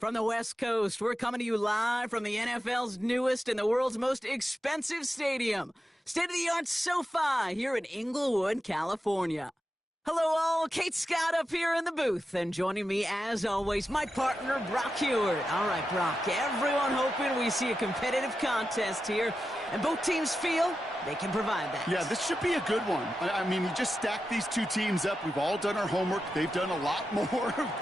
From the West Coast, we're coming to you live from the NFL's newest and the world's most expensive stadium, state-of-the-art SoFi here in Inglewood, California. Hello all, Kate Scott up here in the booth, and joining me as always, my partner Brock Heward. All right, Brock, everyone hoping we see a competitive contest here, and both teams feel they can provide that. Yeah, this should be a good one. I mean, you just stack these two teams up. We've all done our homework. They've done a lot more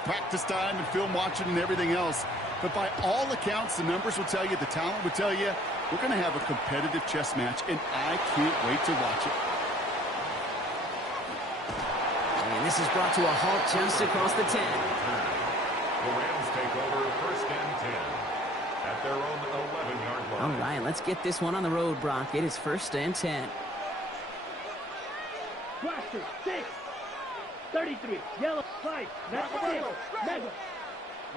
practice time and film watching and everything else. But by all accounts, the numbers will tell you, the talent will tell you, we're going to have a competitive chess match, and I can't wait to watch it. And this is brought to a halt just across the 10. The Rams take over 1st and 10 at their own 11-yard line. All right, let's get this one on the road, Brock. It is 1st and 10. Blaster, 6, 33, yellow, 5, that's 6, mega.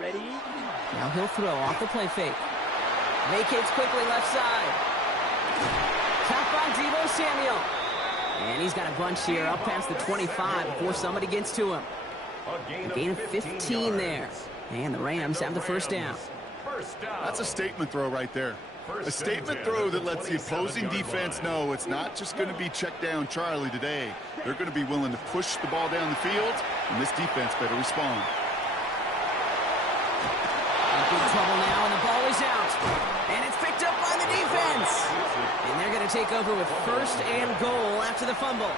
Ready? Now he'll throw off the play fake. Vacates quickly left side. Caught by Deebo Samuel. And he's got a bunch here up past the 25 before somebody gets to him. A gain of 15 there. And the Rams have the first down. That's a statement throw right there. A statement throw that lets the opposing defense know it's not just going to be check down Charlie today. They're going to be willing to push the ball down the field, and this defense better respond. In big trouble now, and the ball is out. And it's picked up by the defense. And they're going to take over with 1st and goal after the fumble.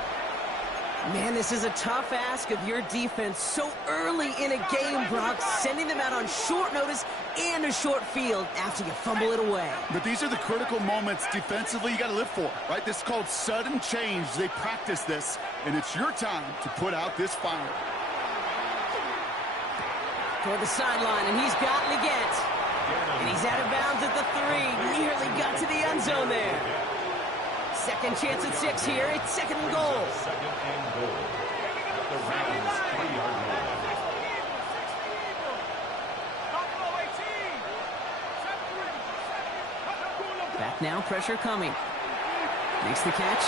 Man, this is a tough ask of your defense so early in a game, Brock, sending them out on short notice and a short field after you fumble it away. But these are the critical moments defensively you got to live for, right? This is called sudden change. They practice this, and it's your time to put out this fire. Toward the sideline, and he's got Leggett. And he's out of bounds at the 3. Nearly got to the end zone there. Second chance at 6 here. It's 2nd and goal. 2nd and goal at the Rams' 3-yard line. Back now, pressure coming. Makes the catch.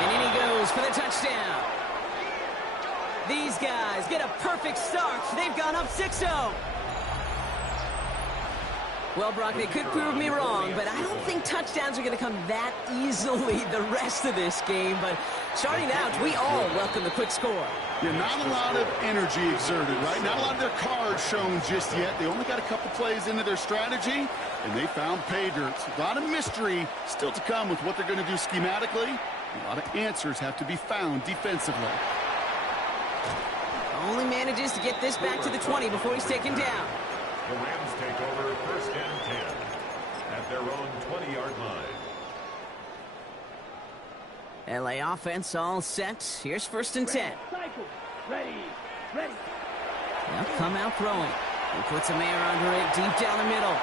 And in he goes for the touchdown. These guys get a perfect start. They've gone up 6-0. Well, Brock, they could prove me wrong, but I don't think touchdowns are going to come that easily the rest of this game. But starting out, we all welcome the quick score. Yeah, not a lot of energy exerted, right? Not a lot of their cards shown just yet. They only got a couple plays into their strategy, and they found pay dirt. A lot of mystery still to come with what they're going to do schematically. A lot of answers have to be found defensively. Only manages to get this back to the 20 before he's taken down. The Rams take over 1st and 10 at their own 20-yard line. LA offense all set. Here's 1st and 10. Cycle, ready. Now come out throwing. He puts a man under it deep down the middle.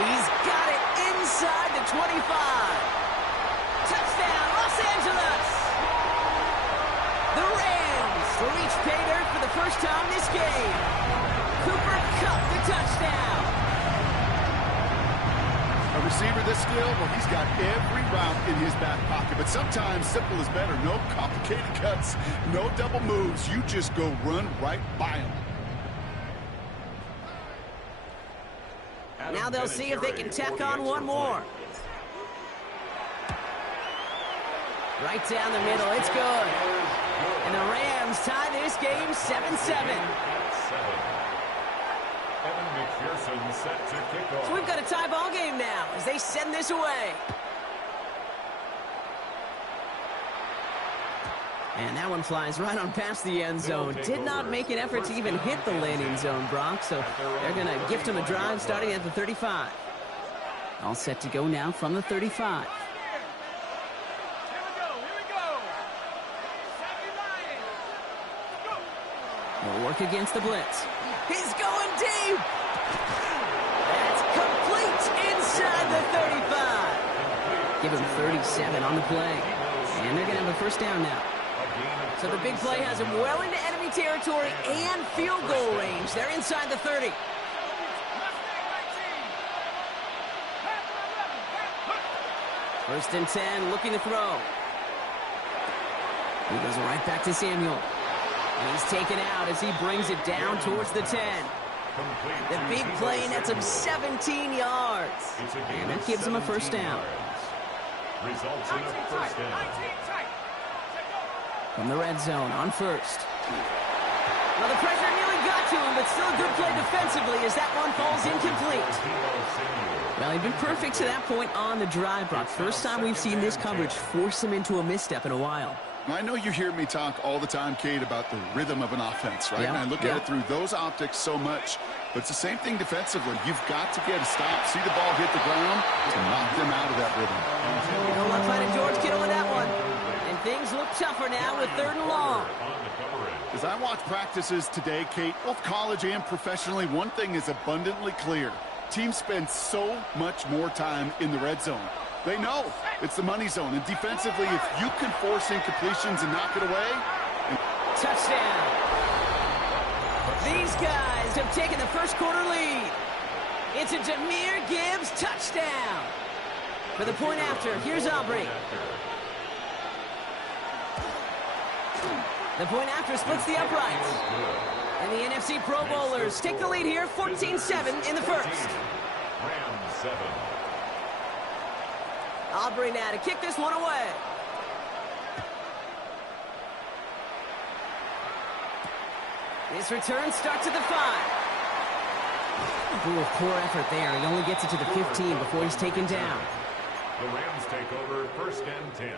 He's got it inside the 25. Touchdown, Los Angeles! The Rams reach pay dirt for the first time this game. Cooper Kupp the touchdown. A receiver this skilled, well, he's got every route in his back pocket. But sometimes simple is better. No complicated cuts, no double moves. You just go run right by him. Now they'll see if they can tack on one more. Right down the middle, it's good. And the Rams tie this game 7-7. Evan McPherson set to kick off. So we've got a tie ball game now as they send this away. And that one flies right on past the end zone. Did not make an effort to even hit the landing zone, Brock. So they're going to gift him a drive starting at the 35. All set to go now from the 35. We'll work against the blitz. He's going deep. That's complete inside the 35. Give him 37 on the play. And they're going to have a 1st down now. So the big play has him well into enemy territory and field goal range. They're inside the 30. First and 10, looking to throw. He goes right back to Samuel. And he's taken out as he brings it down towards the 10. The big play nets him 17 yards. And that gives him a first down. Results in a first down. From the red zone on first. Well, the pressure nearly got to him, but still a good play defensively as that one falls incomplete. Well, he'd been perfect to that point on the drive, Brock. First time we've seen this coverage force him into a misstep in a while. I know you hear me talk all the time, Kate, about the rhythm of an offense, right? And I look at it through those optics so much. But it's the same thing defensively. You've got to get a stop, see the ball hit the ground, to knock them out of that rhythm. No luck finding George Kittle with that one. And things look tougher now with 3rd and long. As I watch practices today, Kate, both college and professionally, one thing is abundantly clear. Teams spend so much more time in the red zone. They know it's the money zone. And defensively, if you can force incompletions and knock it away. Touchdown. These guys have taken the first quarter lead. It's a Jahmyr Gibbs touchdown. For the point after, here's Aubrey. The point after splits the uprights. And the NFC Pro Bowlers take the lead here, 14-7 in the first. Rams 7. Aubrey now to kick this one away. This return starts at the 5. Ooh, poor effort there. He only gets it to the 15 before he's taken down. The Rams take over 1st and 10.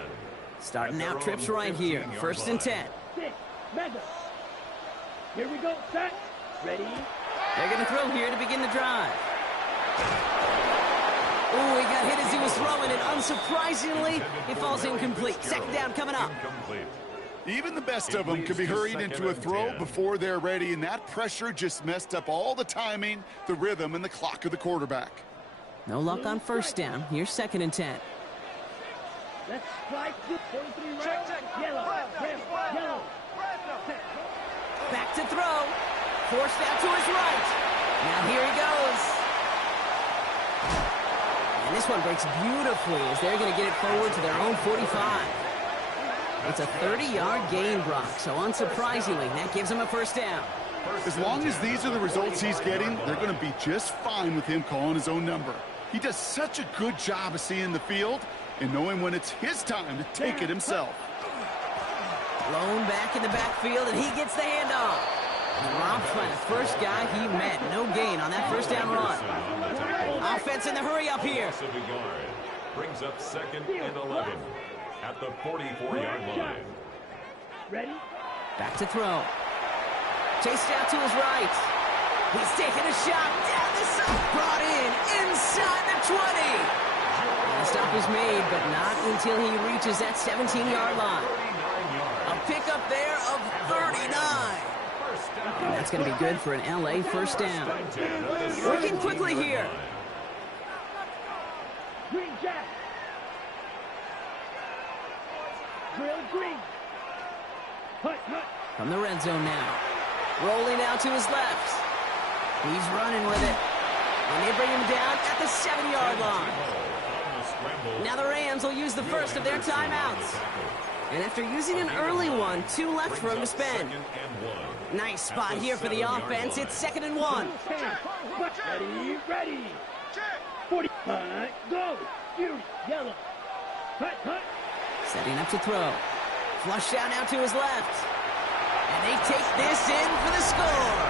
Starting out trips right here. 1st and 10. Mega. Here we go. Set. Ready. They're going to throw here to begin the drive. Ooh, he got hit as he was throwing it. Unsurprisingly, it falls incomplete. 2nd down coming up. Even the best of them can be hurried into a throw before they're ready, and that pressure just messed up all the timing, the rhythm, and the clock of the quarterback. No luck on 1st down. Here's 2nd and 10. Let's strike. 43 rounds. Yellow. Red. Yellow. Back to throw. Forced out to his right. Now here he goes. And this one breaks beautifully as they're going to get it forward to their own 45. It's a 30-yard gain, Brock, so unsurprisingly, that gives him a 1st down. As long as these are the results he's getting, they're going to be just fine with him calling his own number. He does such a good job of seeing the field and knowing when it's his time to take it himself. Blown back in the backfield, and he gets the handoff. Robbed by the first guy he met. No gain on that 1st down run. Offense in the hurry up here. Brings up 2nd and 11 at the 44-yard line. Ready? Back to throw. Chased out to his right. He's taking a shot down the side. Brought in inside the 20. The stop is made, but not until he reaches that 17-yard line. A pickup there of 39. And that's going to be good for an LA 1st down. Working quickly here. Green Jack. Drill green. Hut. From the red zone now. Rolling out to his left. He's running with it. And they bring him down at the 7-yard line. Now the Rams will use the first of their timeouts. And after using an early one, 2 left for him to spend. Nice spot here for the offense. It's 2nd and 1. Ready. 40. Go. Fury. Yellow. Hut. Setting up to throw. Flush down now to his left. And they take this in for the score.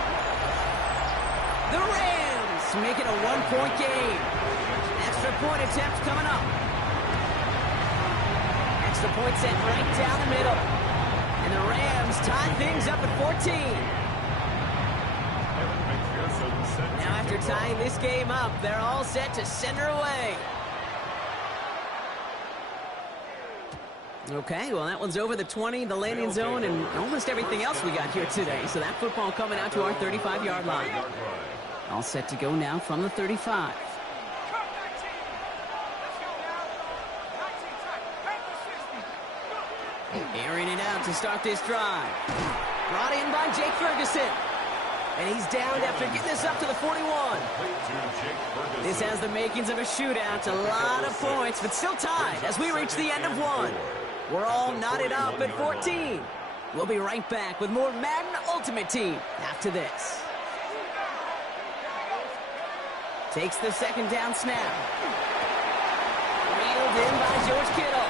The Rams make it a 1-point game. Extra point attempt coming up. Extra point sent right down the middle. And the Rams tie things up at 14. Now after tying this game up, they're all set to send her away. Okay, well, that one's over the 20, the landing zone, and almost everything else we got here today. So that football coming out to our 35-yard line. All set to go now from the 35. Airing it out to start this drive. Brought in by Jake Ferguson. And he's downed after getting this up to the 41. This has the makings of a shootout. A lot of points, but still tied as we reach the end of one. We're all knotted up at 14. We'll be right back with more Madden Ultimate Team after this. Takes the second down snap. Reeled in by George Kittle.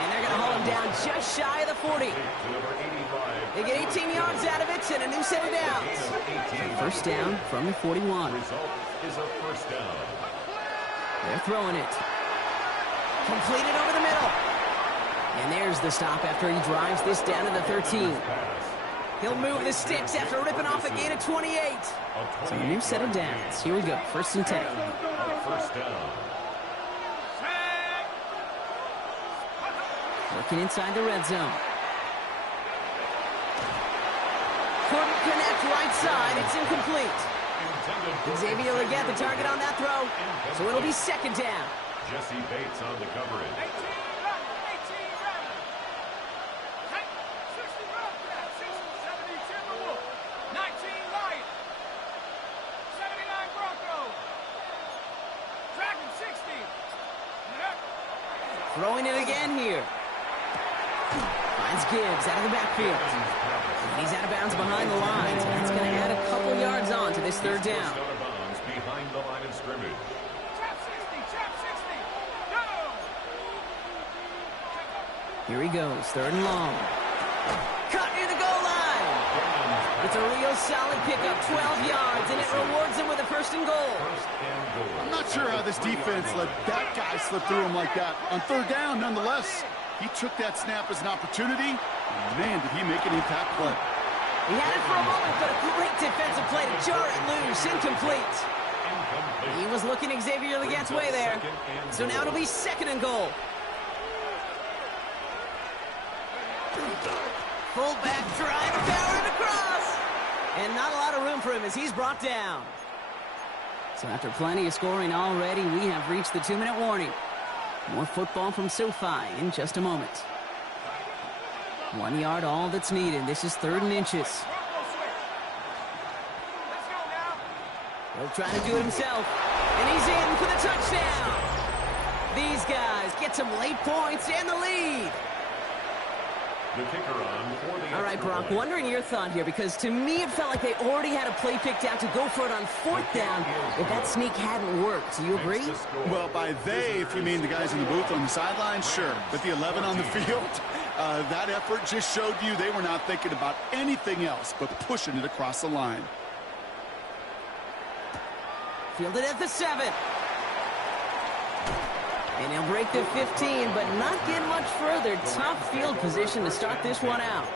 And they're going to haul him down just shy of the 40. They get 18 yards out of it and a new set of downs. First down from the 41. Result is a first down. They're throwing it. Completed over the middle. And there's the stop after he drives this down to the 13. He'll move the sticks after ripping off a gain of 28. So a new set of downs. Here we go. First and 10. First down. Working inside the red zone. Couldn't connect right side. It's incomplete. Xavier will get the target on that throw. So it'll be second down. Jesse Bates on the coverage. Throwing it again here. Finds Gibbs out of the backfield. And he's out of bounds behind the lines. And that's going to add a couple yards on to this third down. Out of bounds behind the line of scrimmage. Here he goes, third and long. Cut near the goal line. It's a real solid pickup, 12 yards, and it rewards him with a first and goal. I'm not sure how this defense let that guy slip through him like that. On third down, nonetheless, he took that snap as an opportunity. Man, did he make an impact play. He had it for a moment, but a great defensive play to jar it loose, incomplete. He was looking Xavier Leggett's way there. So now it'll be second and goal. Fullback trying to power it across. And not a lot of room for him as he's brought down. So after plenty of scoring already, we have reached the 2-minute warning. More football from SoFi in just a moment. 1 yard, all that's needed. This is third and inches. He'll try to do it himself. And he's in for the touchdown. These guys get some late points and the lead. The kicker on for the All right, Brock, wondering your thought here, because to me it felt like they already had a play picked out to go for it on fourth down if that sneak hadn't worked. Do you agree? Well, by they, if you mean the guys in the booth on the sideline, sure. But the 11 on the field, that effort just showed you they were not thinking about anything else but pushing it across the line. Fielded at the 7. And he'll break the 15, but not get much further. Tough field position to start this one out.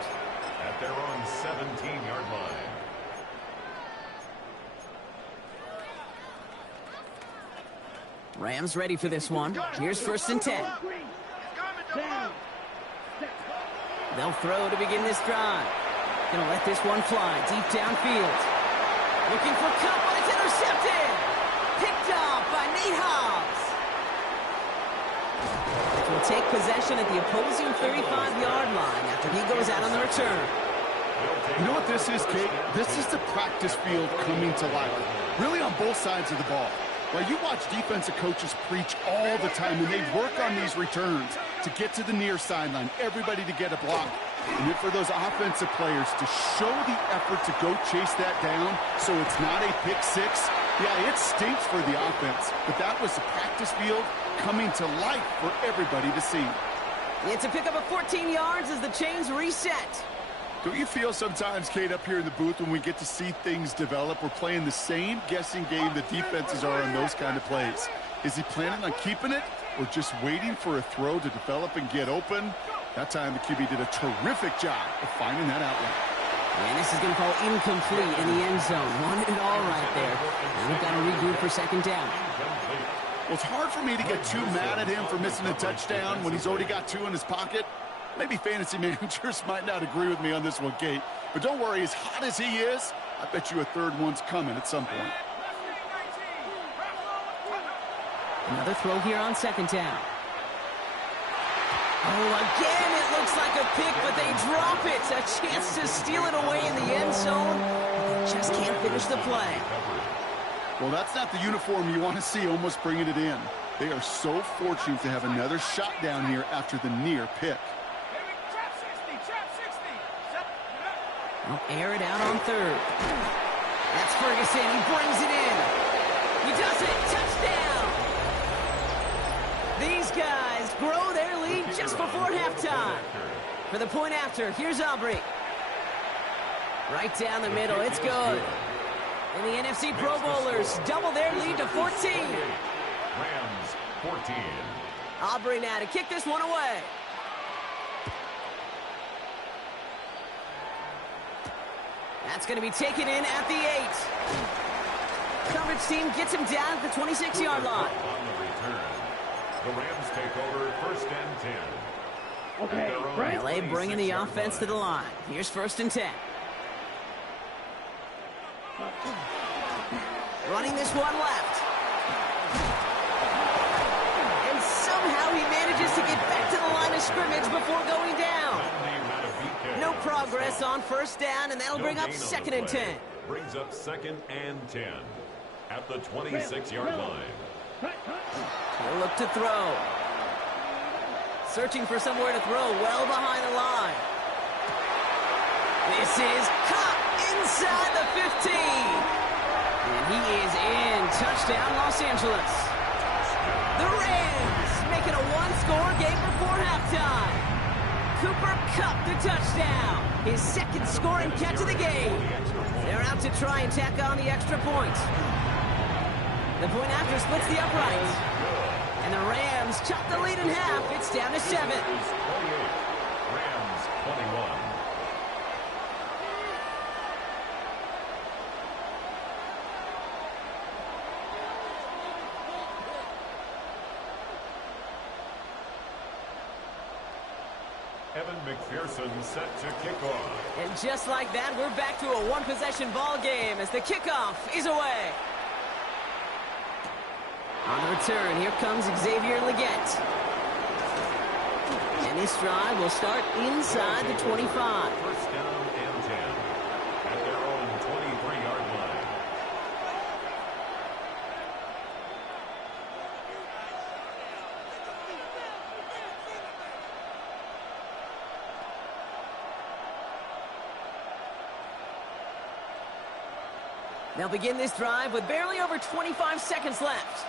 At their own 17-yard line. Rams ready for this one. Here's first and 10. They'll throw to begin this drive. Gonna let this one fly deep downfield. Looking for Cup, but it's intercepted. Picked off by Nate Hobbs. Will take possession at the opposing 35-yard line after he goes out on the return. You know what this is, Kate? This is the practice field coming to life. Really on both sides of the ball. Well, you watch defensive coaches preach all the time, and they work on these returns to get to the near sideline, everybody to get a block. And then for those offensive players to show the effort to go chase that down so it's not a pick six. Yeah, it stinks for the offense, but that was the practice field coming to life for everybody to see. It's a pickup of 14 yards as the chains reset. Don't you feel sometimes, Kate, up here in the booth when we get to see things develop, we're playing the same guessing game that defenses are on those kind of plays? Is he planning on keeping it or just waiting for a throw to develop and get open? That time the QB did a terrific job of finding that outlet. And this is going to fall incomplete in the end zone. Wanted it all right there. Now we've got to regroup for second down. Well, it's hard for me to get too mad at him for missing a touchdown when he's already got two in his pocket. Maybe fantasy managers might not agree with me on this one, Kate. But don't worry, as hot as he is, I bet you a third one's coming at some point. Another throw here on second down. Oh, again, it looks like a pick, but they drop it. A chance to steal it away in the end zone. They just can't finish the play. Well, that's not the uniform you want to see almost bringing it in. They are so fortunate to have another shot down here after the near pick. I'll air it out on third. That's Ferguson. He brings it in. He does it. Touchdown. These guys grow their lead just before halftime. For the point after, here's Aubrey. Right down the middle. It's good. And the NFC Pro Bowlers double their lead to 14. Rams 14. Aubrey now to kick this one away. That's going to be taken in at the 8. Coverage team gets him down at the 26-yard line. On the return, the Rams take over first and 10. Okay, right. LA bringing the offense to the line. Here's first and 10. Running this one left. And somehow he manages to get back to the line of scrimmage before going down. No progress on first down, and that'll bring up second and 10. Brings up second and 10 at the 26-yard line. He'll look to throw. Searching for somewhere to throw well behind the line. This is caught inside the 15. And he is in. Touchdown, Los Angeles. The Rams making a one-score game before halftime. Cooper Kupp the touchdown. His second scoring catch of the game. They're out to try and tack on the extra point. The point after splits the uprights. And the Rams chop the lead in half. It's down to 7. Rams 21. Evan McPherson set to kick off. And just like that, we're back to a one-possession ball game as the kickoff is away. On the return, here comes Xavier Leggett. And this drive will start inside the 25. First down and 10 at their own 23-yard line. They'll begin this drive with barely over 25 seconds left.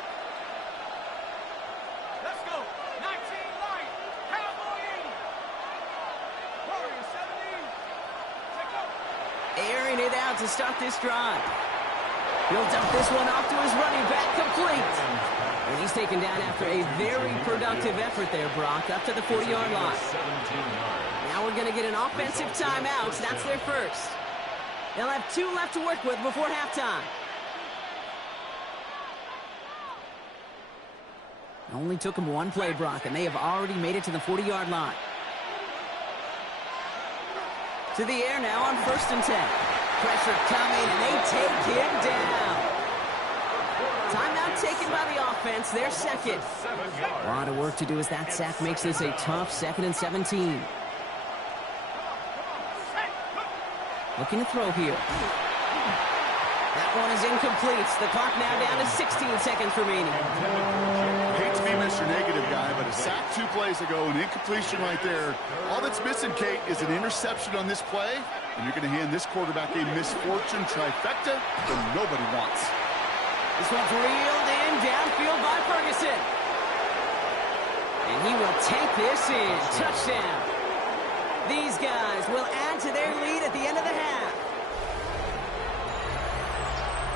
Let's go. 19 right. Cowboy 80. Warrior 17. Take up. Airing it out to start this drive. He'll dump this one off to his running back, complete. And he's taken down after a very productive effort there, Brock, up to the 40-yard line. 17 yards. Now we're going to get an offensive timeout. That's their first. They'll have 2 left to work with before halftime. Only took them one play, Brock, and they have already made it to the 40-yard line. To the air now on first and 10. Pressure coming, and they take him down. Timeout taken by the offense, their second. 7 yards. A lot of work to do as that sack makes this a tough 2nd and 17. Looking to throw here. That one is incomplete. The clock now down to 16 seconds remaining. I hate to be Mr. Negative guy, but a sack 2 plays ago, an incompletion right there. All that's missing, Kate, is an interception on this play, and you're going to hand this quarterback a misfortune trifecta that nobody wants. This one's reeled in downfield by Ferguson. And he will take this in. Touchdown. These guys will add to their lead at the end of the half.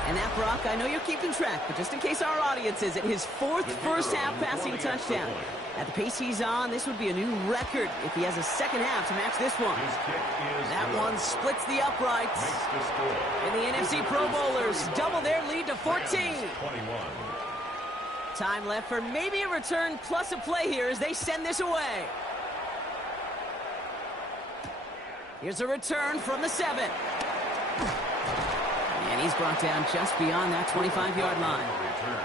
And that, Brock, I know you're keeping track, but just in case our audience isn't, his 4th first-half passing touchdown. At the pace he's on, this would be a new record if he has a second half to match this one. That one splits the uprights. And the NFC Pro Bowlers double their lead to 14. 21. Time left for maybe a return plus a play here as they send this away. Here's a return from the 7. And he's brought down just beyond that 25-yard line. Return.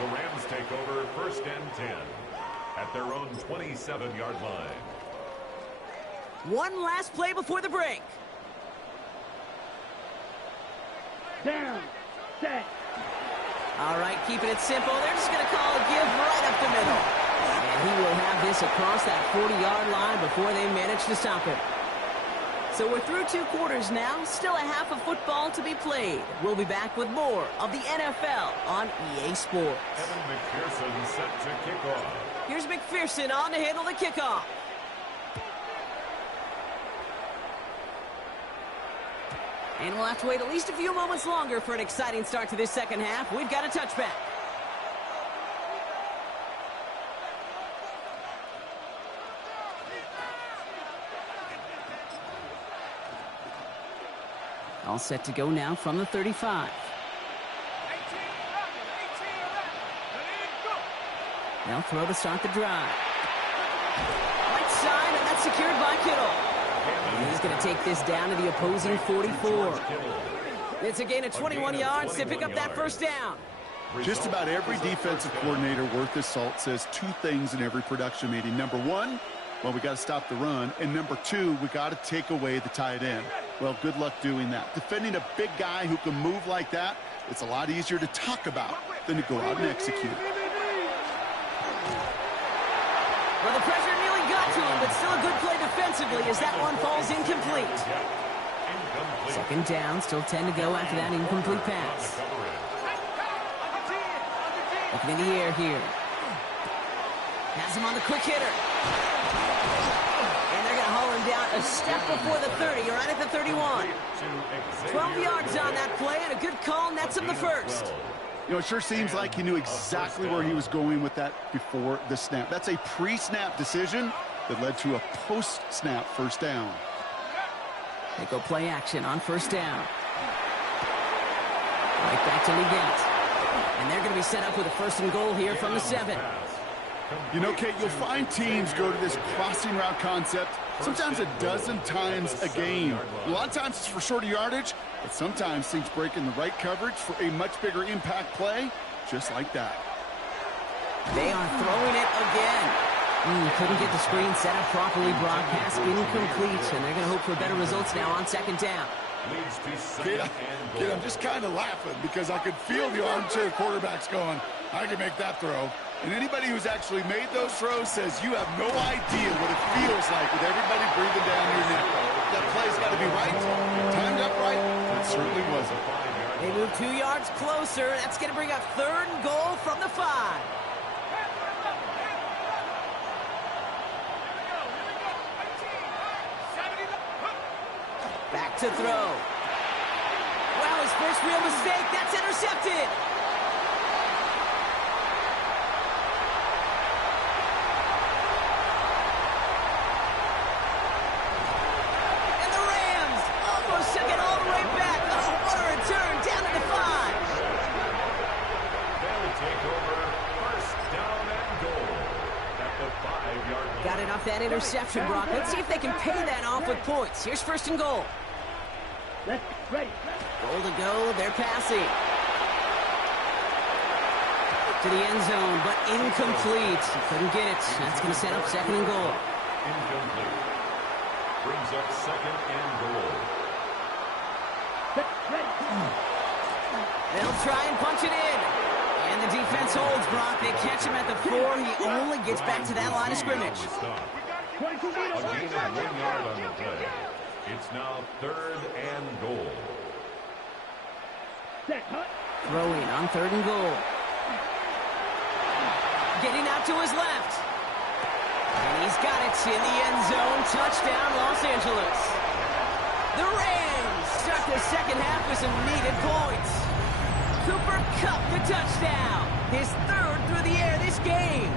The Rams take over first and 10 at their own 27-yard line. One last play before the break. Down. Set. All right, keeping it simple. They're just going to call a give right up the middle. And he will have this across that 40-yard line before they manage to stop it. So we're through 2 quarters now, still a half of football to be played. We'll be back with more of the NFL on EA Sports. Evan McPherson set to kick off. Here's McPherson on to handle the kickoff. And we'll have to wait at least a few moments longer for an exciting start to this second half. We've got a touchback. All set to go now from the 35. They'll throw to start the drive. Right side, and that's secured by Kittle. And he's going to take this down to the opposing 44. It's a gain of 21 yards to pick up that first down. Just about every defensive coordinator worth his salt says 2 things in every production meeting. Number 1, well, we got to stop the run. And number 2, we got to take away the tight end. Well, good luck doing that. Defending a big guy who can move like that, it's a lot easier to talk about than to go out and execute. Well, the pressure nearly got to him, but still a good play defensively as that one falls incomplete. Second down, still 10 to go after that incomplete pass. Looking in the air here. Has him on the quick hitter. And they're going to haul him down a step before the 30, right at the 31. 12 yards on that play, and a good call nets him the first. You know, it sure seems like he knew exactly where he was going with that before the snap. That's a pre-snap decision that led to a post-snap first down. They go play action on first down. Right back to Leggett. And they're going to be set up with a first and goal here from the 7. You know, Kate, you'll find teams go to this crossing route concept sometimes a dozen times a game. A lot of times it's for shorter yardage, but sometimes teams break in the right coverage for a much bigger impact play, just like that. They are throwing it again. Couldn't get the screen set up properly. Broadcast incomplete, and they're going to hope for better results now on second down. Kid, I'm just kind of laughing because I could feel the armchair quarterbacks going, I can make that throw. And anybody who's actually made those throws says you have no idea what it feels like with everybody breathing down your neck. That play's got to be right, timed up right. It certainly wasn't. They move 2 yards closer. That's going to bring up third and goal from the 5. Back to throw. Well, his first real mistake. That's intercepted. And the Rams almost took it all the way back. Oh, what a return down to the 5. They'll take over first down and goal at the 5-yard line. Got it off that interception, Brock. Let's see if they can pay that off with points. Here's first and goal. Let's ready. Goal to go. They're passing. To the end zone, but incomplete. Couldn't get it. That's going to set up second and goal. Incomplete. Brings up second and goal. Ready. They'll try and punch it in. And the defense holds, Brock. They catch him at the 4. He only gets back to that line of scrimmage. A gain of 1 yard on the play. It's now third and goal. Set, hut. Throwing on third and goal. Getting out to his left. And he's got it in the end zone. Touchdown, Los Angeles. The Rams start the second half with some needed points. Cooper Kupp the touchdown. His third through the air this game.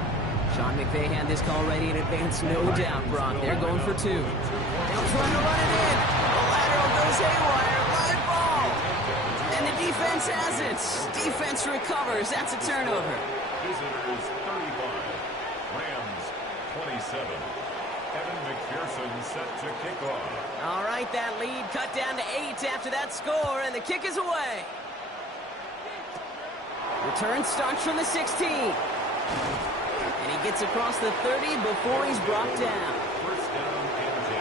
Sean McVay had this call ready in advance, no doubt, Brock. They're going for 2. They'll try to run it in. The lateral goes haywire. Live ball. And the defense has it. Defense recovers. That's a turnover. Visitors 35. Rams 27. Evan McPherson set to kick off. All right, that lead cut down to 8 after that score, and the kick is away. Return starts from the 16. And he gets across the 30 before he's brought down. First down and 10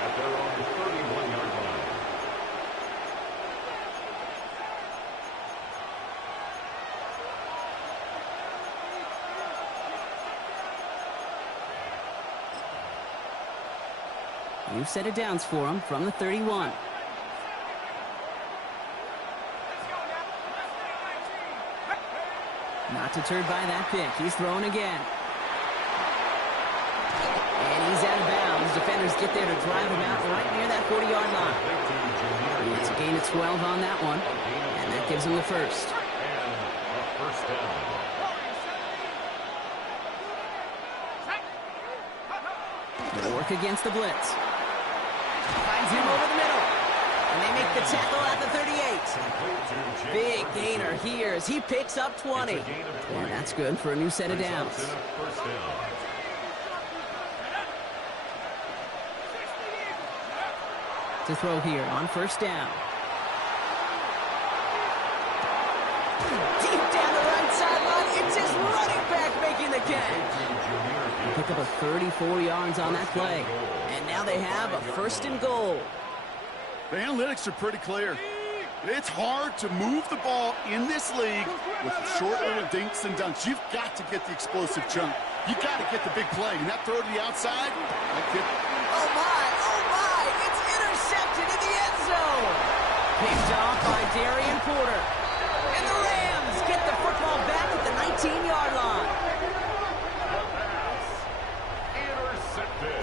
at their own 31-yard line. New set of downs for him from the 31. Not deterred by that pick. He's throwing again. And he's out of bounds. Defenders get there to drive him out right near that 40-yard line. It's a gain of 12 on that one. And that gives him the first. First down. They'll work against the blitz. Finds him over the middle. And they make the tackle at the 38. Big gainer here as he picks up 20. And that's good for a new set of downs. To throw here on first down. Deep down the right sideline. It's his running back making the catch. Pick up a 34 yards on that play. And now they have a first and goal. The analytics are pretty clear. It's hard to move the ball in this league with short little dinks and dunks. You've got to get the explosive chunk. You've got to get the big play. And that throw to the outside, oh my, it's intercepted in the end zone. Picked off by Darian Porter. And the Rams get the football back at the 19-yard line. Intercepted.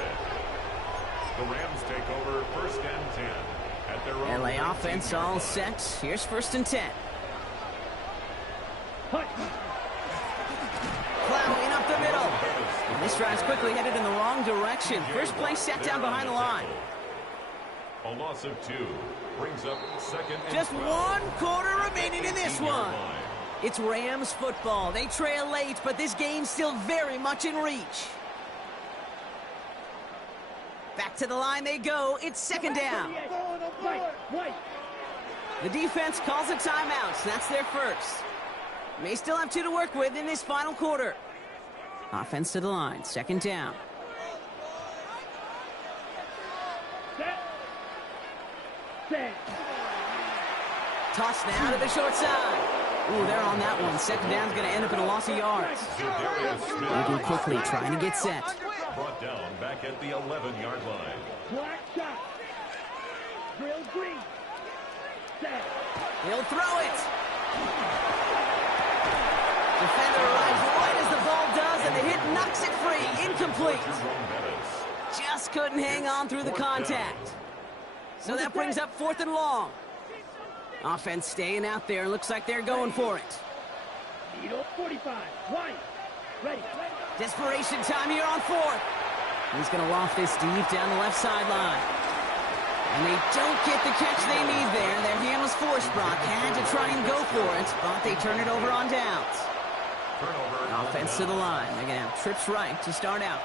The Rams take over first and 10. At their own LA offense all set. Here's first and 10. Plowing up the middle. And this drive's quickly headed in the wrong direction. First play set down behind the line. A loss of 2 brings up second and Just 12. 1 quarter remaining in this one. It's Rams football. They trail late, but this game's still very much in reach. Back to the line they go. It's second down. The defense calls a timeout. That's their first. May still have 2 to work with in this final quarter. Offense to the line. Second down. Toss now to the short side. Ooh, they're on that one. Second down's going to end up in a loss of yards. They do quickly, trying to get set. Brought down back at the 11-yard line. Black shot. Drill green. Set. He'll throw it. Defender arrives right as the ball does, and the hit knocks it free. Incomplete. Just couldn't hang on through the contact. So that brings up 4th and long. Offense staying out there. Looks like they're going for it. Needle 45. White. Ready. Desperation time here on 4th. He's going to loft this deep down the left sideline. And they don't get the catch they need there. Their hand was forced. Brock had to try and go for it, but they turn it over on downs. Offense to the line. They're going to have trips right to start out.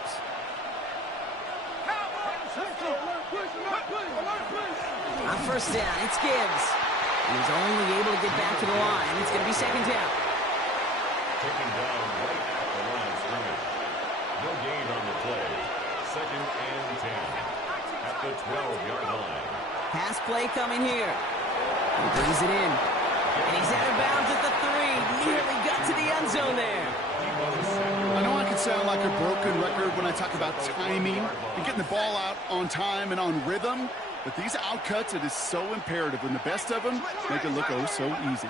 On first down, it's Gibbs. He's only able to get back to the line. It's going to be second down. Taken down right at the line of scrimmage. No gain on the play. Second and 10 at the 12-yard line. Pass play coming here. He brings it in. And he's out of bounds at the 3. Nearly got to the end zone there. I know I can sound like a broken record when I talk about timing and getting the ball out on time and on rhythm, but these outcuts, it is so imperative. And the best of them make it look oh so easy.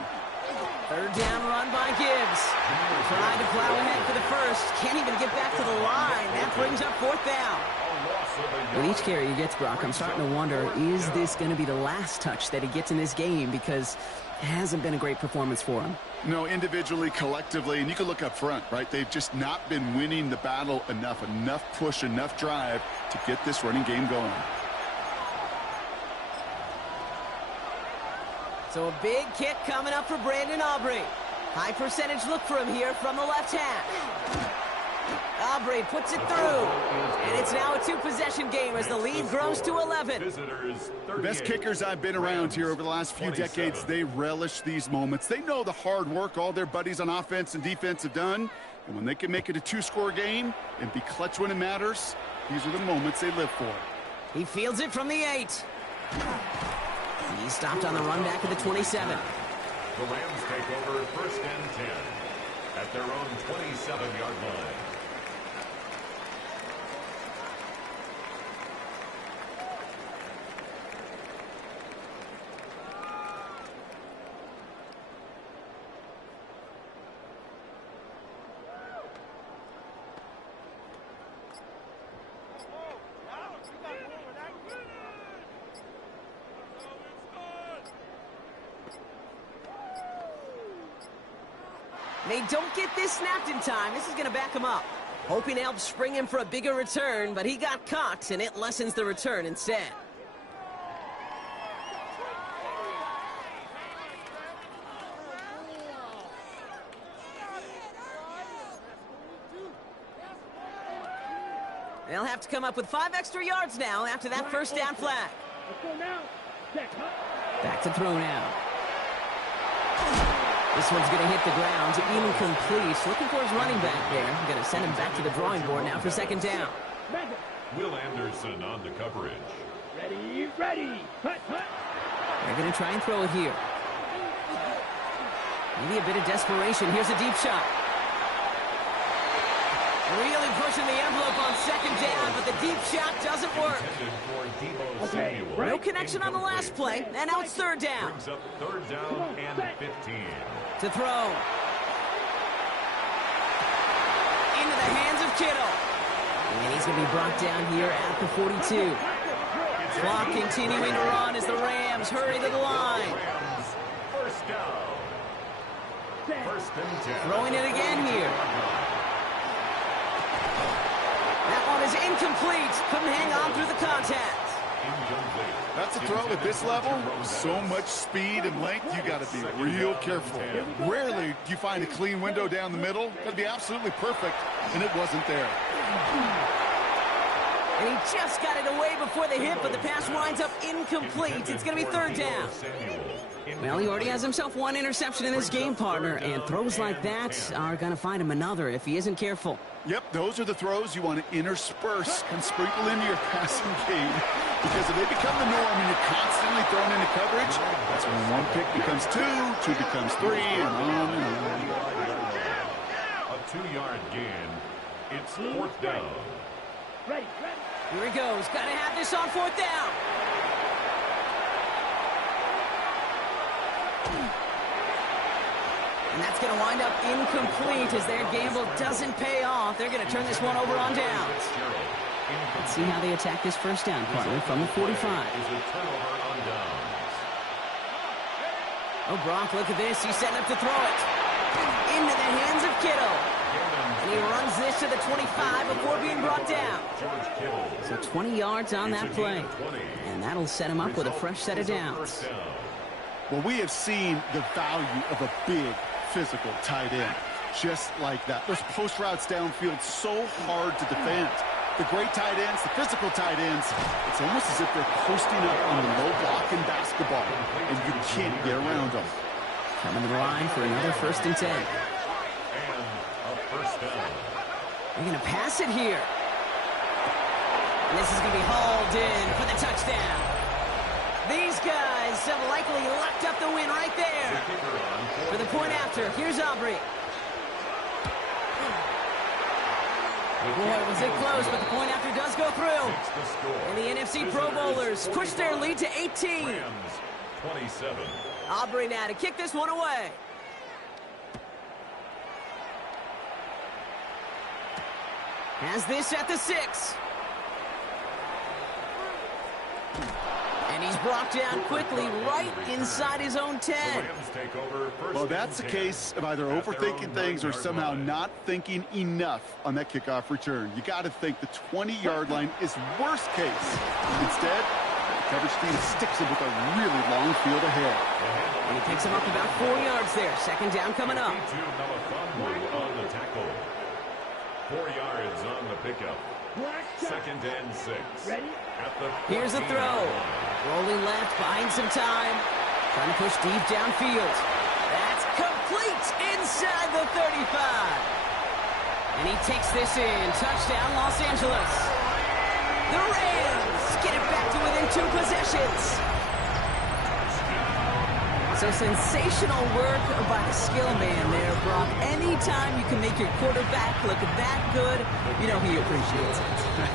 Third down run by Gibbs. Trying to plow ahead for the first. Can't even get back to the line. That brings up 4th down. With each carry he gets, Brock, I'm starting to wonder, is this going to be the last touch that he gets in this game? Because it hasn't been a great performance for him. No, individually, collectively, and you can look up front, right? They've just not been winning the battle enough push, enough drive to get this running game going. So a big kick coming up for Brandon Aubrey. High percentage look for him here from the left half. Aubrey puts it through. And it's now a 2-possession game as the lead grows to 11. The best kickers I've been around here over the last few decades, they relish these moments. They know the hard work all their buddies on offense and defense have done. And when they can make it a 2-score game and be clutch when it matters, these are the moments they live for. He fields it from the 8. He stopped on the run back at the 27. The Rams take over first and 10 at their own 27-yard line. They don't get this snapped in time. This is going to back him up. Hoping to help spring him for a bigger return, but he got caught, and it lessens the return instead. They'll have to come up with 5 extra yards now after that first down flag. Back to throw now. This one's going to hit the ground, incomplete. Looking for his running back there. Going to send him back to the drawing board now for second down. Will Anderson on the coverage. Ready. They're going to try and throw it here. Maybe a bit of desperation. Here's a deep shot. Really pushing the envelope on second down, but the deep shot doesn't work. Okay, No connection on the last play, and now it's third down. Brings up third down and 15. To throw. Into the hands of Kittle. And he's going to be brought down here at the 42. Clock continuing to run as the Rams hurry to the line. First down. First and 10. Throwing it again here. That one is incomplete. Couldn't hang on through the contact. That's a throw at this level. So much speed and length, you got to be real careful. Rarely do you find a clean window down the middle. That'd be absolutely perfect, and it wasn't there. And he just got it away before the hit, but the pass winds up incomplete. It's going to be third down. Well, he already has himself one interception in this game, partner, and throws like that are going to find him another if he isn't careful. Yep, those are the throws you want to intersperse and sprinkle into your passing game. Because if they become the norm and you're constantly thrown into coverage, that's when one pick becomes two becomes three, and on and on. A 2-yard gain. It's fourth down. Ready. Here he goes. Got to have this on fourth down. And that's going to wind up incomplete as their gamble doesn't pay off. They're going to turn this one over on downs. Let's see how they attack this first down, partner, from the 45. Oh, Brock, look at this. He's setting up to throw it. Into the hands of Kittle. And he runs this to the 25 before being brought down. So 20 yards on that play. And that'll set him up with a fresh set of downs. Well, we have seen the value of a big, physical tight end. Just like that. Those post routes downfield so hard to defend. The great tight ends, the physical tight ends, it's almost as if they're posting up on the low block in basketball, and you can't get around them. Coming to the line for another first and 10. And a first down. They're going to pass it here. And this is going to be hauled in for the touchdown. These guys have likely locked up the win right there. For the point after, here's Aubrey. Boy, was it close, but the point after does go through. And the NFC Pro Bowlers push their lead to 18. 27. Aubrey now to kick this one away. Has this at the 6. And he's brought down quickly right inside his own 10. Well, that's a case of either overthinking things or somehow not thinking enough on that kickoff return. You got to think the 20-yard line is worst case. Instead, the coverage team sticks him with a really long field ahead. And he picks him up about 4 yards there. Second down coming up. On the tackle. 4 yards on the pickup. Second and 6. Here's a throw. Rolling left, buying some time. Trying to push deep downfield. That's complete inside the 35. And he takes this in. Touchdown, Los Angeles. The Rams get it back to within 2 possessions. So sensational work by the skill man there, Brock. Anytime you can make your quarterback look that good, you know he appreciates it.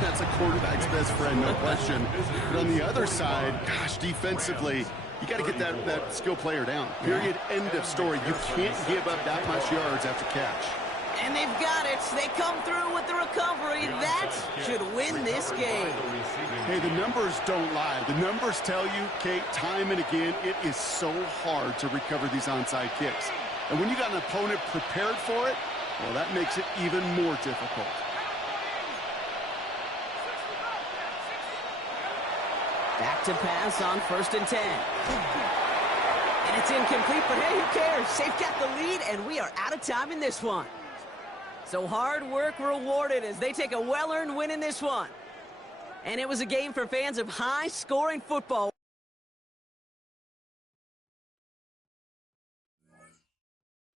That's a quarterback's best friend, no question. But on the other side, gosh, defensively, you got to get that skill player down. Period. End of story. You can't give up that much yards after catch. And they've got it. They come through with the recovery. That should win this game. Hey, the numbers don't lie. The numbers tell you, Kate, time and again, it is so hard to recover these onside kicks. And when you got an opponent prepared for it, well, that makes it even more difficult. Back to pass on 1st and 10. And it's incomplete, but hey, who cares? They've got the lead, and we are out of time in this one. So hard work rewarded as they take a well-earned win in this one. And it was a game for fans of high-scoring football.